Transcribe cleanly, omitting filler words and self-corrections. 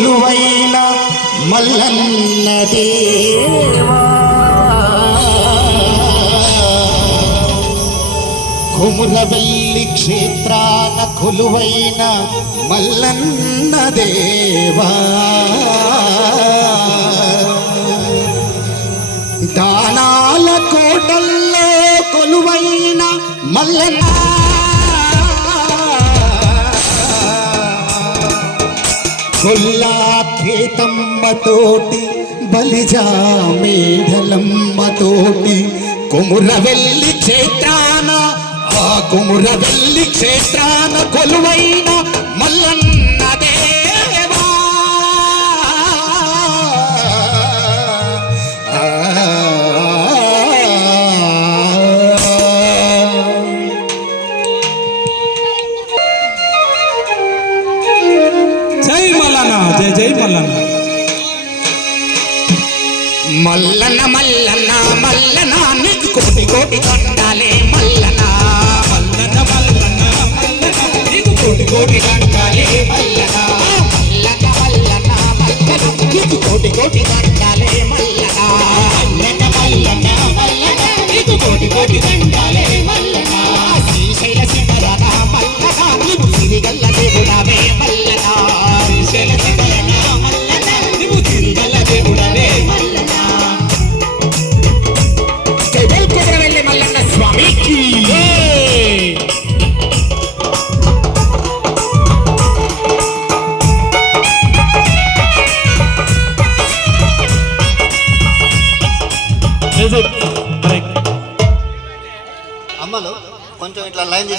కొలువైన మల్లన్న దేవా కొమురవెల్లి క్షేత్రాన కొలువైన మల్లన్న దేవా దానాల కోటల్లో కొలువైన మల్లన్న కొల్లా కేతమ్మతోటి బలిజా మేఢలమ్మతోటి కొమురవెల్లి క్షేత్రాన కొమురవెల్లి క్షేత్రాన కొలువైన మల్లన్న దేవా జై మల్లన్న జై జై మల్లన్న మల్లన్న మల్లన్న మల్లన్న నీకు కోటి కోటి దండాలే మల్లన్న మల్లన్న మల్లన్న మల్లన్న నీకు కోటి కోటి దండాలే మల్లన్న మల్లన్న మల్లన్న మల్లన్న నీకు కోటి కోటి దండాలే మల్లన్న మల్లన్న మల్లన్న మల్లన్న నీకు కోటి కోటి దండాలే మల్లన్న శ్రీశైల శిఖరన మల్లన్న నీవు సిరిగల్ల దేవుడవే మల్లన్న శ్రీశైల శిఖరన మల్లన్న నీవు సిరిగల్ల దేవుడవే మల్లన్న జై కొమురవెల్లి మల్లన్న స్వామికి అమ్మలు కొంచెం ఇట్లా లైన్